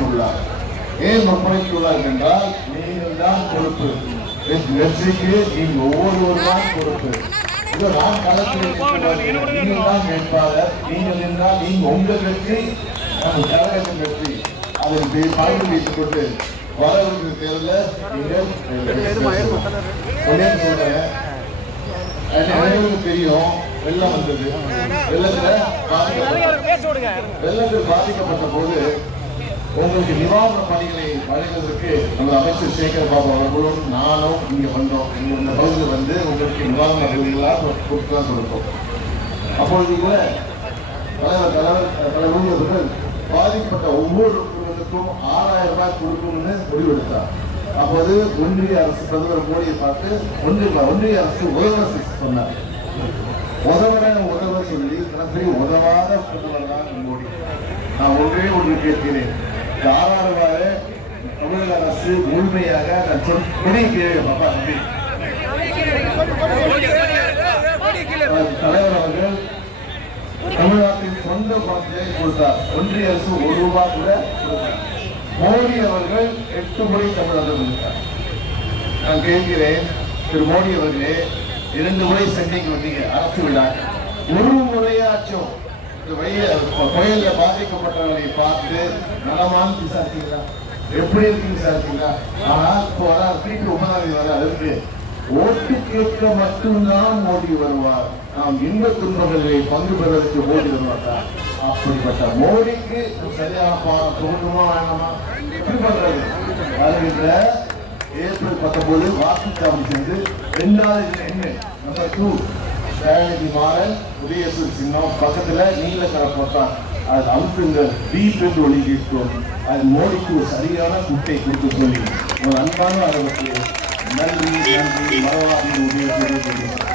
முற்படுத்தியுள்ளார். ஏன் முற்படுத்தியுள்ளார் என்றால் நீங்கள் தான் பொறுப்பு, வெற்றிக்கு நீங்க ஒவ்வொருவரும் தான் பொறுப்பு. இதோ நான் களத்தில் நீங்கள் தான் வேட்பாளர், நீங்கள் என்றால் நீங்க உங்கள் வெற்றி, நம்ம கழகத்தின் வெற்றி, அதை பயன் வைத்துக் கொண்டு வரவிருக்கிற தேர்தலில் நீங்கள் தெரியும். வெள்ளம் வந்தது, வெள்ளத்தில் பாதிக்கப்பட்ட போது உங்களுக்கு நிவாரண பணிகளை வழங்குவதற்கு நம்ம அமைச்சர் சேகர் பாபு அவர்களும் நானும் இங்க வந்தோம். இந்த பகுதியில் வந்து உங்களுக்கு நிவாரண உதவிகளாக கொடுத்தோம். அப்பொழுது கூட தலைவர்கள் பாதிக்கப்பட்ட ஒவ்வொரு குடும்பத்துக்கும் 6000 ரூபாய் கொடுக்கணும்னு முடிவெடுத்தார். அப்போது ஒன்றிய அரசு பிரதமர் மோடியை பார்த்து ஒன்றிய அரசு உதவ சொன்னார். உதவ சொல்லி சரி உதவாத பிரதமர் தான் மோடி. நான் ஒன்று கேட்கிறேன், இந்த 6000 ரூபாயை தமிழக அரசு முழுமையாக தலைவர் அவர்கள் தமிழ்நாட்டின் சொந்த பணத்தை கொடுத்தார். ஒன்றிய அரசு 1 ரூபாய் கூட கொடுத்தார். மோடி அவர்கள் 8 முறை தமிழகம் கொடுத்தார். நான் கேட்கிறேன், திரு மோடி அவர்களே, 2 முறை சென்னைக்கு வந்தீங்க அரசு விழா, ஒரு முறையாச்சும் இந்த புயல்ல பாதிக்கப்பட்டவர்களை பார்த்து நலமான்னு விசாரிச்சீங்களா, எப்படி இருக்குன்னு விசாரிச்சீங்களா? ஆனால் இப்போ திருப்பி 9ஆம் வர அதற்கு ஓட்டு கேட்க மட்டும்தான் மோடி வருவார், நாம் இன்ப துன்பங்களை பங்கு பெறுவதற்கு மோடி வருவார். அப்படிப்பட்ட மோடிக்கு சரியான பாடம் தோன்றுமா வேணாமா? எப்படி பண்றது? வருகின்ற ஏப்ரல் 19 வாக்குச்சாவடி சென்று 2வது எண் நம்பர் 2 தயாநிதி மாறன் உதயசூர் சின்னம் பக்கத்துல நீலக்கரை போட்டான், அது அவுத்துங்க டீப் என்று ஒளி கேட்கும். அது மோடிக்கு ஒரு சரியான குட்டை கொடுத்து சொல்லி ஒரு அன்பான அளவுக்கு நன்றி மரவாதி உதயசூர்.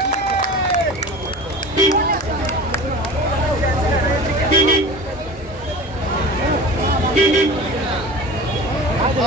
Apa